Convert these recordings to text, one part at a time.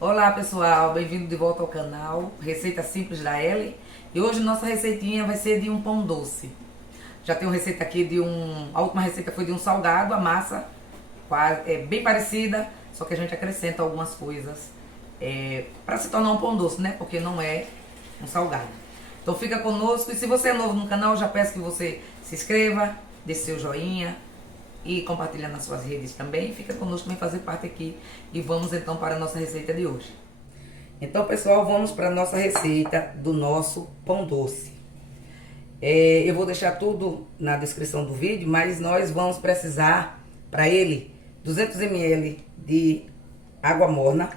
Olá pessoal, bem-vindo de volta ao canal Receita Simples da Ellie. E hoje nossa receitinha vai ser de um pão doce. Já tenho receita aqui de a última receita foi de um salgado, a massa é bem parecida, só que a gente acrescenta algumas coisas para se tornar um pão doce, né? Porque não é um salgado. Então fica conosco, e se você é novo no canal, já peço que você se inscreva, deixe seu joinha e compartilha nas suas redes também. Fica conosco, vem fazer parte aqui e vamos então para a nossa receita de hoje. Então, pessoal, vamos para a nossa receita do nosso pão doce. Eu vou deixar tudo na descrição do vídeo, mas nós vamos precisar para ele 200 ml de água morna,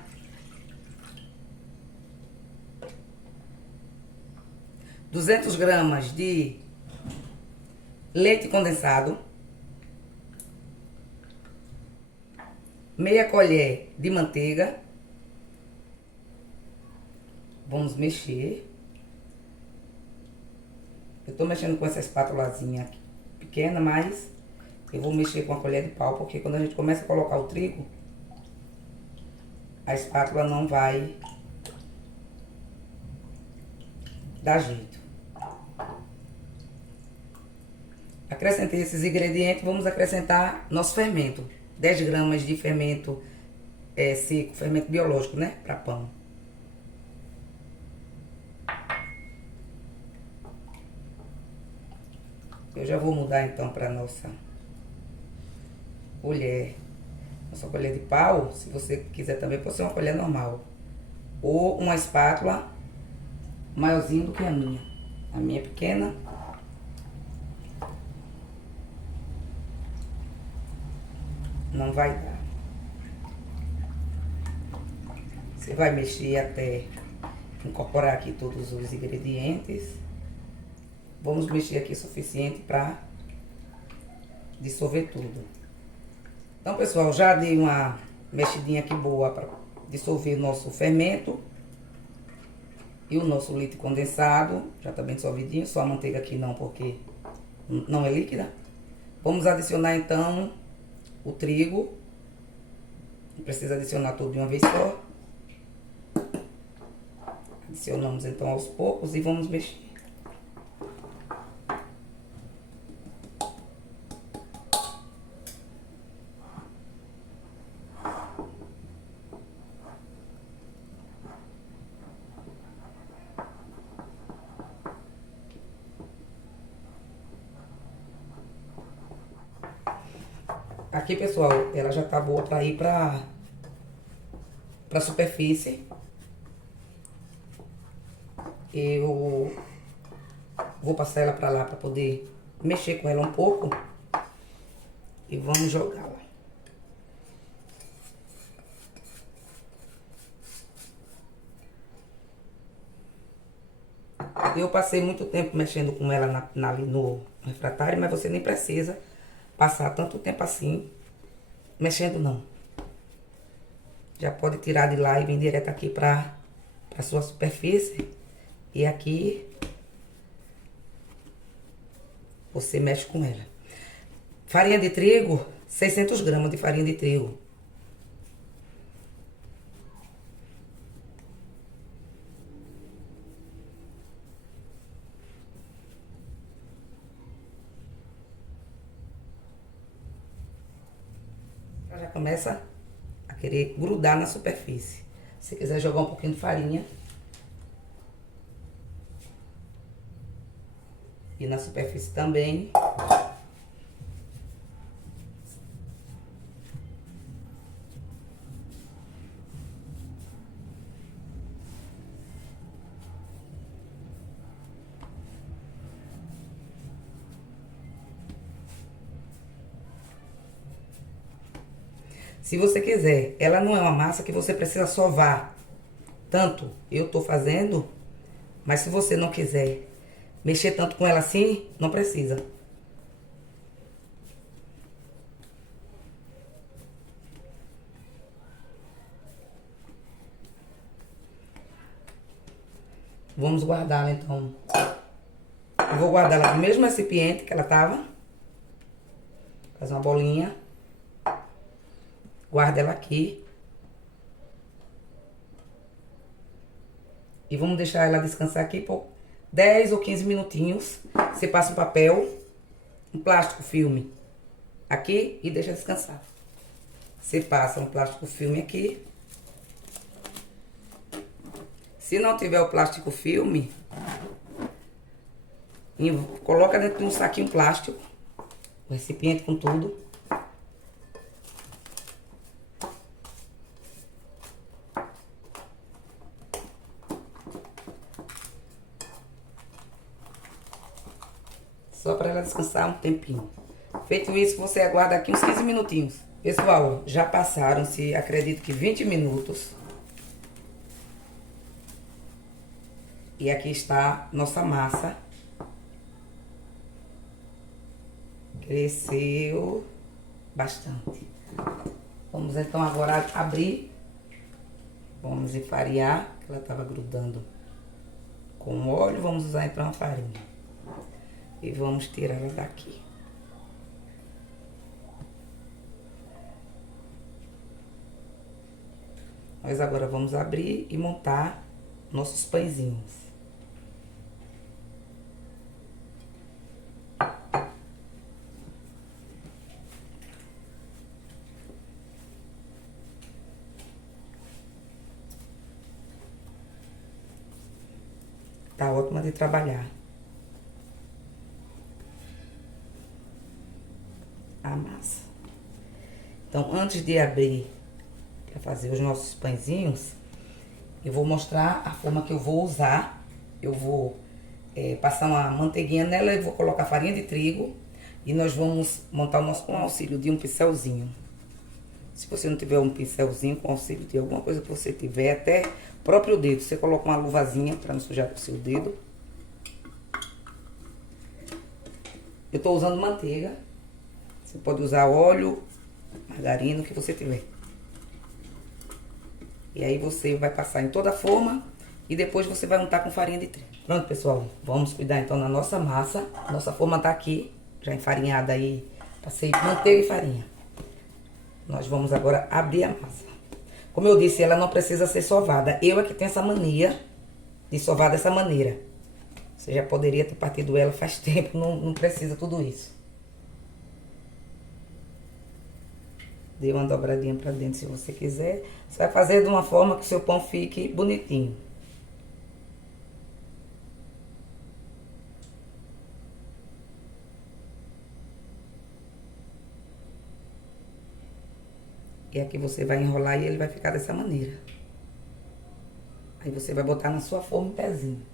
200 gramas de leite condensado, meia colher de manteiga. Vamos mexer. Eu tô mexendo com essa espátulazinha pequena, mas eu vou mexer com a colher de pau, porque quando a gente começa a colocar o trigo, a espátula não vai dar jeito. Acrescentei esses ingredientes, vamos acrescentar nosso fermento. 10 gramas de fermento seco, fermento biológico, né? Para pão. Eu já vou mudar então para nossa colher de pau. Se você quiser também, pode ser uma colher normal. Ou uma espátula maiorzinha do que a minha. A minha é pequena. Não vai dar. Você vai mexer até incorporar aqui todos os ingredientes. Vamos mexer aqui o suficiente para dissolver tudo. Então, pessoal, já dei uma mexidinha aqui boa para dissolver o nosso fermento e o nosso leite condensado. Já tá bem dissolvidinho, só a manteiga aqui não, porque não é líquida. Vamos adicionar então o trigo. Não precisa adicionar tudo de uma vez só. Adicionamos então aos poucos e vamos mexer. Aqui, pessoal, ela já tá boa para ir para superfície. Eu vou passar ela para lá para poder mexer com ela um pouco. E vamos jogá-la. Eu passei muito tempo mexendo com ela ali no refratário, mas você nem precisa passar tanto tempo assim mexendo, não. Já pode tirar de lá e vir direto aqui para a sua superfície. E aqui você mexe com ela. Farinha de trigo, 600 gramas de farinha de trigo. Ela já começa a querer grudar na superfície. Se quiser jogar um pouquinho de farinha e na superfície também. Se você quiser, ela não é uma massa que você precisa sovar tanto. Eu tô fazendo, mas se você não quiser mexer tanto com ela assim, não precisa. Vamos guardá-la então. Eu vou guardá-la no mesmo recipiente que ela tava. Fazer uma bolinha. Guarda ela aqui. E vamos deixar ela descansar aqui por 10 ou 15 minutinhos. Você passa um papel, um plástico filme aqui e deixa descansar. Você passa um plástico filme aqui. Se não tiver o plástico filme, coloca dentro de um saquinho plástico, um recipiente com tudo. Só para ela descansar um tempinho. Feito isso, você aguarda aqui uns 15 minutinhos. Pessoal, já passaram-se, acredito que 20 minutos. E aqui está nossa massa. Cresceu bastante. Vamos então agora abrir. Vamos enfarinhar, que ela estava grudando com óleo. Vamos usar então a farinha. E vamos tirar ela daqui. Nós agora vamos abrir e montar nossos pãezinhos. Tá ótima de trabalhar. A massa. Então, antes de abrir para fazer os nossos pãezinhos, eu vou mostrar a forma que eu vou usar. Eu vou passar uma manteiguinha nela e vou colocar farinha de trigo. E nós vamos montar o nosso com auxílio de um pincelzinho. Se você não tiver um pincelzinho, com auxílio de alguma coisa que você tiver, até próprio dedo, você coloca uma luvazinha para não sujar o seu dedo. Eu tô usando manteiga. Você pode usar óleo, margarina, o que você tiver. E aí você vai passar em toda a forma e depois você vai untar com farinha de trigo. Pronto, pessoal, vamos cuidar então da nossa massa. Nossa forma tá aqui, já enfarinhada aí. Passei manteiga e farinha. Nós vamos agora abrir a massa. Como eu disse, ela não precisa ser sovada. Eu é que tenho essa mania de sovar dessa maneira. Você já poderia ter partido ela faz tempo, não precisa tudo isso. Dê uma dobradinha pra dentro se você quiser. Você vai fazer de uma forma que o seu pão fique bonitinho. E aqui você vai enrolar e ele vai ficar dessa maneira. Aí você vai botar na sua forma em pezinho.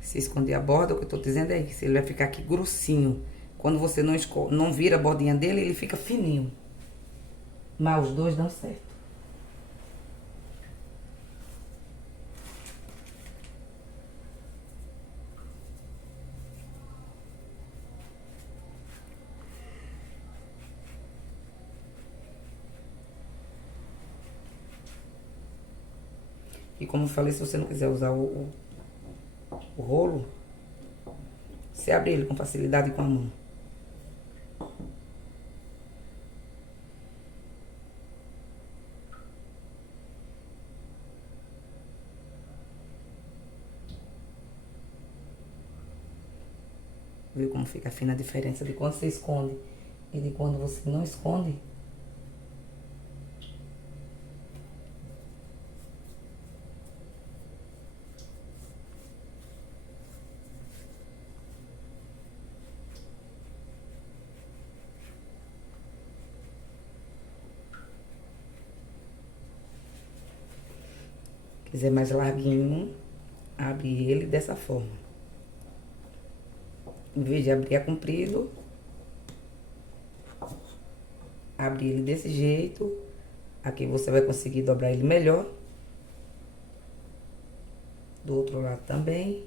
Se esconder a borda, o que eu tô dizendo é isso. Ele vai ficar aqui grossinho. Quando você não vira a bordinha dele, ele fica fininho. Mas os dois dão certo. E como eu falei, se você não quiser usar o rolo, você abre ele com facilidade com a mão. Viu como fica fina a diferença de quando você esconde e de quando você não esconde? Quiser mais larguinho, abre ele dessa forma. Em vez de abrir a comprido, abre ele desse jeito. Aqui você vai conseguir dobrar ele melhor. Do outro lado também.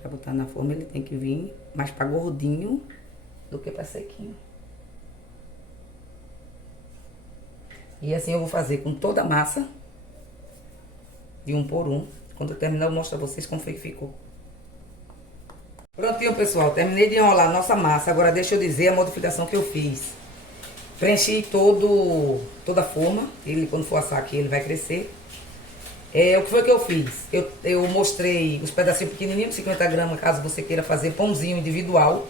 Pra botar na forma ele tem que vir mais pra gordinho do que pra sequinho. E assim eu vou fazer com toda a massa, de um por um. Quando eu terminar, eu mostro a vocês como foi que ficou. Prontinho, pessoal. Terminei de enrolar a nossa massa. Agora deixa eu dizer a modificação que eu fiz. Preenchi toda a forma. Ele, quando for assar aqui, ele vai crescer. O que foi que eu fiz? Eu mostrei os pedacinhos pequenininhos, 50 gramas, caso você queira fazer pãozinho individual.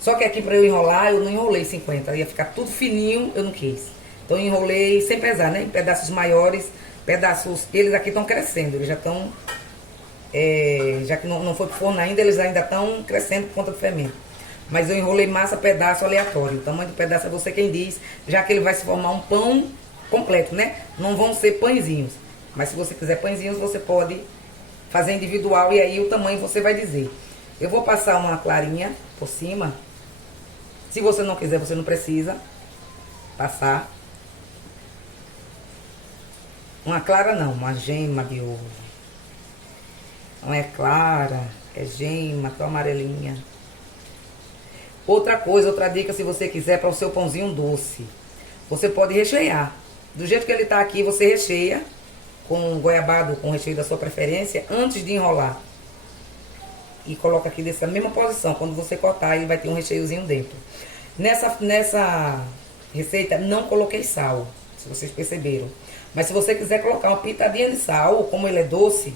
Só que aqui para eu enrolar, eu não enrolei 50. Ia ficar tudo fininho, eu não quis. Então eu enrolei sem pesar, né? Em pedaços maiores, pedaços... Eles aqui estão crescendo, eles já estão... já que não foi pro forno ainda, eles ainda estão crescendo por conta do fermento. Mas eu enrolei massa, pedaço aleatório. O tamanho do pedaço é você quem diz, já que ele vai se formar um pão completo, né? Não vão ser pãezinhos. Mas se você quiser pãezinhos, você pode fazer individual e aí o tamanho você vai dizer. Eu vou passar uma clarinha por cima. Se você não quiser, você não precisa passar. Uma clara não, uma gema de ovo. Não é clara, é gema, tão amarelinha. Outra coisa, outra dica, se você quiser, para o seu pãozinho doce. Você pode rechear. Do jeito que ele tá aqui, você recheia com goiabado, com o recheio da sua preferência, antes de enrolar. E coloca aqui dessa mesma posição. Quando você cortar, ele vai ter um recheiozinho dentro. Nessa receita, não coloquei sal, se vocês perceberam. Mas se você quiser colocar uma pitadinha de sal, como ele é doce,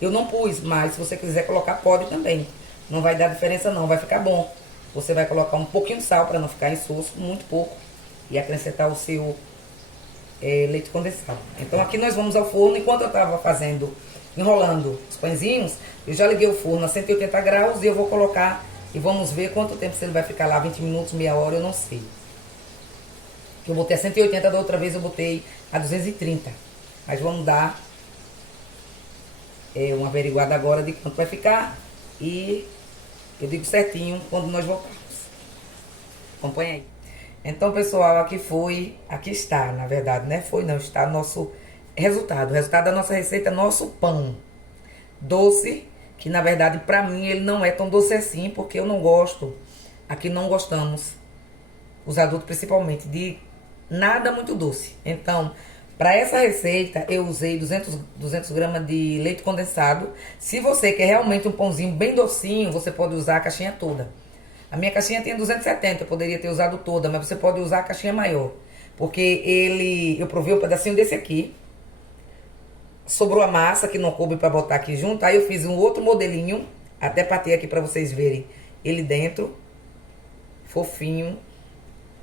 eu não pus, mas se você quiser colocar, pode também. Não vai dar diferença não, vai ficar bom. Você vai colocar um pouquinho de sal para não ficar insosso, muito pouco. E acrescentar o seu leite condensado. Então aqui nós vamos ao forno. Enquanto eu estava enrolando os pãezinhos, eu já liguei o forno a 180 graus e eu vou colocar e vamos ver quanto tempo se ele vai ficar lá, 20 minutos, meia hora, eu não sei. Eu botei a 180, da outra vez eu botei a 230. Mas vamos dar uma averiguada agora de quanto vai ficar e eu digo certinho quando nós voltarmos. Acompanha aí. Então, pessoal, aqui está, na verdade, né? Está nosso resultado. O resultado da nossa receita é nosso pão doce, que na verdade, pra mim, ele não é tão doce assim, porque eu não gosto, aqui não gostamos, os adultos principalmente, de nada muito doce. Então, para essa receita, eu usei 200 gramas de leite condensado. Se você quer realmente um pãozinho bem docinho, você pode usar a caixinha toda. A minha caixinha tem 270, eu poderia ter usado toda, mas você pode usar a caixinha maior. Porque eu provei um pedacinho desse aqui. Sobrou a massa, que não coube para botar aqui junto. Aí eu fiz um outro modelinho, até patei aqui para vocês verem ele dentro. Fofinho.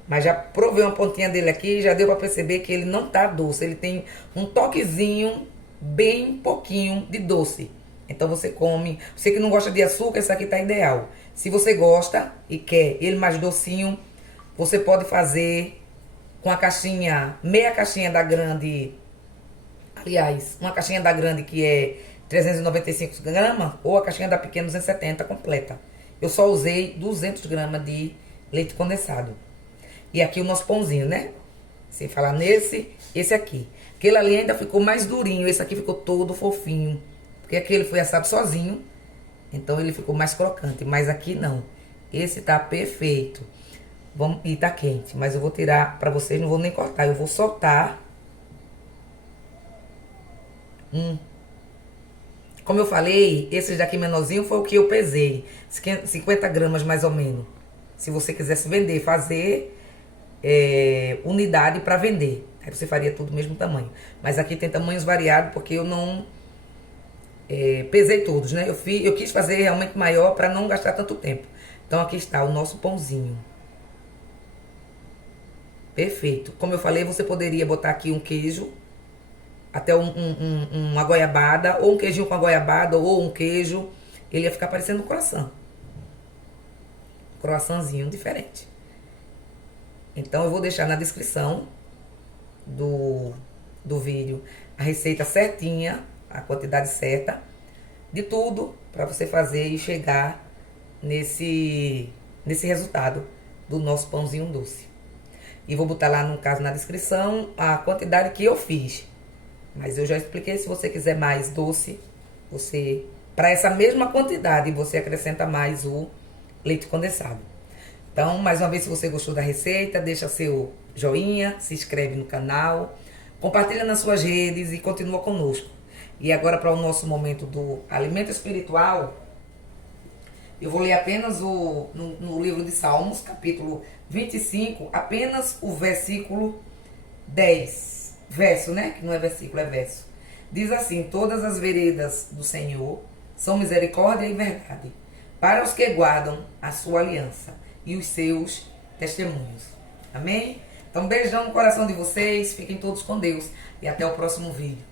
Mas já provei uma pontinha dele aqui, já deu para perceber que ele não tá doce. Ele tem um toquezinho, bem pouquinho de doce. Então você come. Você que não gosta de açúcar, esse aqui tá ideal. Se você gosta e quer ele mais docinho, você pode fazer com a caixinha, meia caixinha da grande. Aliás, uma caixinha da grande que é 395 gramas ou a caixinha da pequena 270 completa. Eu só usei 200 gramas de leite condensado. E aqui o nosso pãozinho, né? Sem falar esse aqui. Aquele ali ainda ficou mais durinho, esse aqui ficou todo fofinho. Porque aquele foi assado sozinho, então ele ficou mais crocante. Mas aqui não. Esse tá perfeito. E tá quente, mas eu vou tirar pra vocês, não vou nem cortar. Eu vou soltar. Como eu falei, esses daqui menorzinho foi o que eu pesei. 50 gramas mais ou menos. Se você quisesse vender, fazer unidade para vender. Aí você faria tudo do mesmo tamanho. Mas aqui tem tamanhos variados porque eu não pesei todos, né? Eu quis fazer realmente maior para não gastar tanto tempo. Então aqui está o nosso pãozinho. Perfeito. Como eu falei, você poderia botar aqui um queijo, até uma goiabada, ou um queijinho com a goiabada, ou um queijo. Ele ia ficar parecendo um croissant. Croissantzinho diferente. Então eu vou deixar na descrição do vídeo a receita certinha, a quantidade certa de tudo para você fazer e chegar nesse resultado do nosso pãozinho doce. E vou botar lá, no caso, na descrição a quantidade que eu fiz. Mas eu já expliquei, se você quiser mais doce, você, para essa mesma quantidade, você acrescenta mais o leite condensado. Então, mais uma vez, se você gostou da receita, deixa seu joinha, se inscreve no canal, compartilha nas suas redes e continua conosco. E agora para o nosso momento do alimento espiritual, eu vou ler apenas no livro de Salmos, capítulo 25, apenas o versículo 10. Verso, né? Que não é versículo, é verso. Diz assim: todas as veredas do Senhor são misericórdia e verdade, para os que guardam a sua aliança e os seus testemunhos. Amém? Então, beijão no coração de vocês, fiquem todos com Deus e até o próximo vídeo.